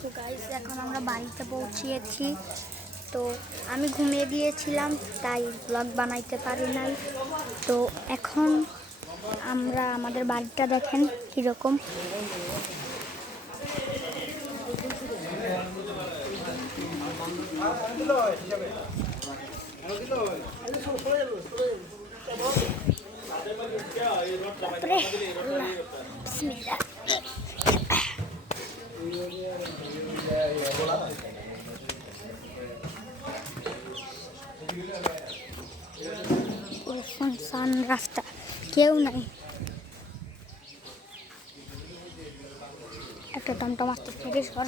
তো গাইস এখন আমরা বাড়িতে পৌঁছিয়েছি। তো আমি ঘুমিয়ে গিয়েছিলাম তাই ব্লগ বানাইতে পারি নাই। তো এখন আমরা আমাদের বাড়িটা দেখেন কীরকম। শুনশান রাস্তা, কেউ নাই। একটা টমটম আসতে থেকে সর।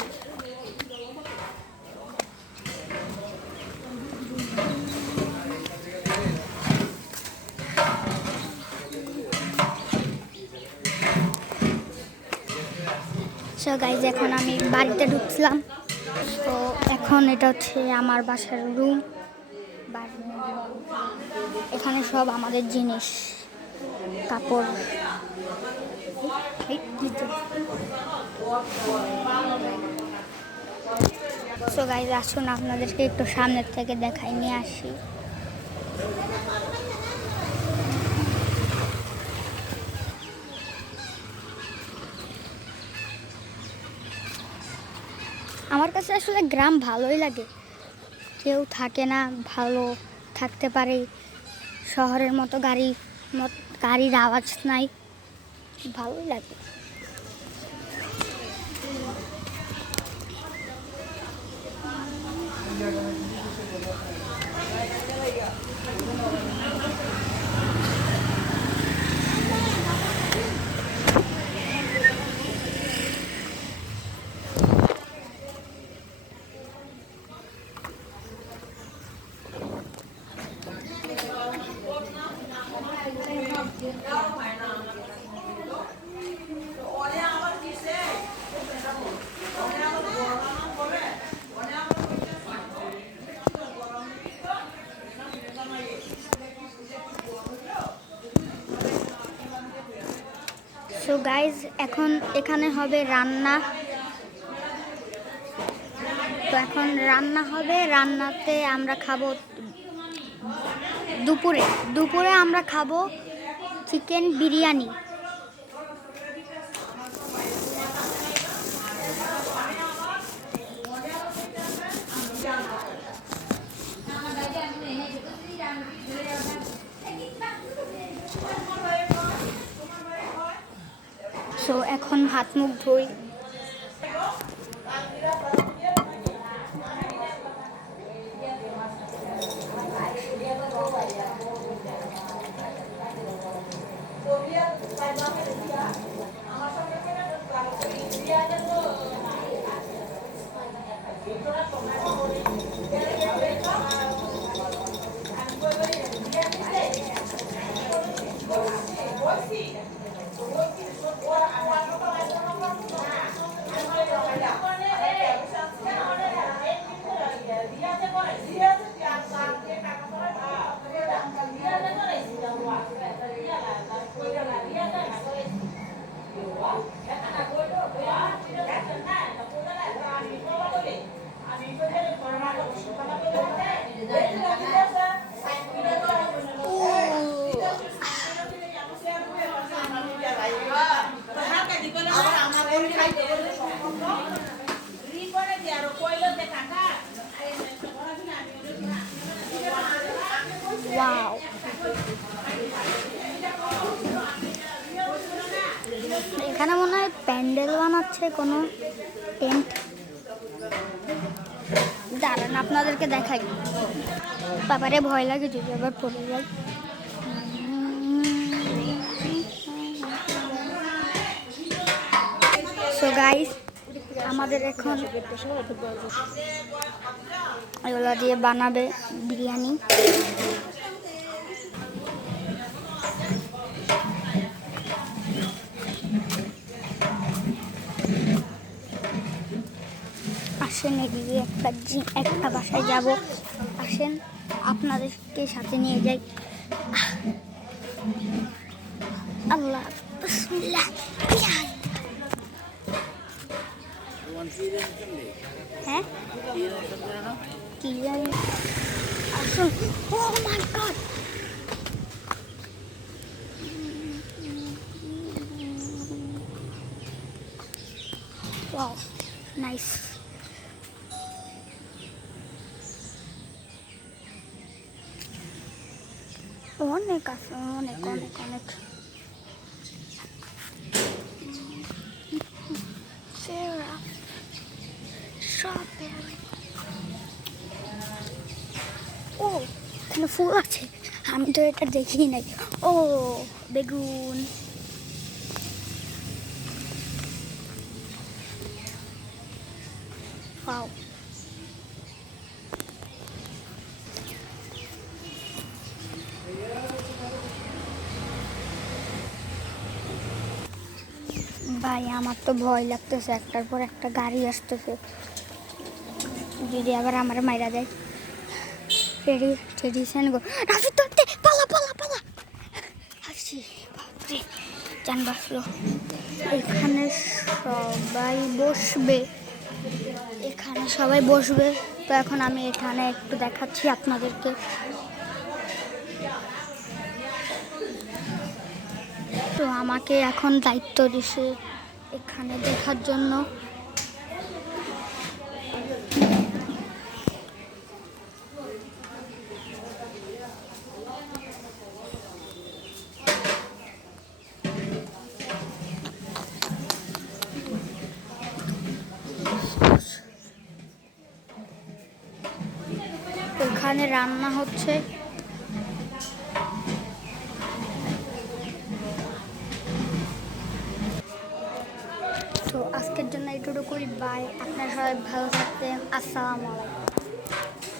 সো গাইজ এখন আমি বাড়িতে ঢুকছিলাম। তো এখন এটা হচ্ছে আমার বাসার রুম। এখানে সব আমাদের জিনিস, কাপড়। সো গাইজ আসুন আপনাদেরকে একটু সামনের থেকে দেখাই নিয়ে আসি। আমার কাছে আসলে গ্রাম ভালোই লাগে, কেউ থাকে না, ভালো থাকতে পারে। শহরের মতো গাড়ির আওয়াজ নাই, ভালোই লাগে। সো গাইজ এখন এখানে হবে রান্না। তো এখন রান্না হবে, রান্নাতে আমরা খাবো দুপুরে আমরা খাবো চিকেন বিরিয়ানি। সো এখন হাত মুখ ধুই। ওয়াও, এখানে মনে হয় প্যান্ডেল বানাচ্ছে, কোনো টেন্ট। দাঁড়ান আপনাদেরকে দেখাই। বাবারে ভয় লাগে যদি আবার পড়ে যায়। সো গাইস আমাদের এখন এগুলো দিয়ে বানাবে বিরিয়ানি। আসেন এদিকে একটা বাসায় যাব, আসেন আপনাদেরকে সাথে নিয়ে যাই। আল্লাহ বিসমিল্লাহ। হ্যাঁ কি জানি আসল। ও মাই গড, ওয়াও নাইস। অনেক আছে, অনেক অনেক অনেক। ও এখানে ফুল আছে, আমি তো এটা দেখিই নাই। ও বেগুন, ওয়াও। ভাই আমার তো ভয় লাগতেছে, একটার পর একটা গাড়ি আসতেছে, যদি আবার আমার মাইরা দেয়। রেডি রেডি সেন গো, রাফি ধরতে, পালা পালা পালা। হাসি বাপরে, জান বাঁচলো। এখানে সবাই বসবে, এখানে সবাই বসবে। তো এখন আমি এখানে একটু দেখাচ্ছি আপনাদেরকে। তো আমাকে এখন দায়িত্ব দিছে এখানে দেখার জন্য। এখানে রান্না হচ্ছে। তো আজকের জন্য এইটুকুই, বাই। আপনারা সবাই ভালো থাকবেন, আসসালামু আলাইকুম।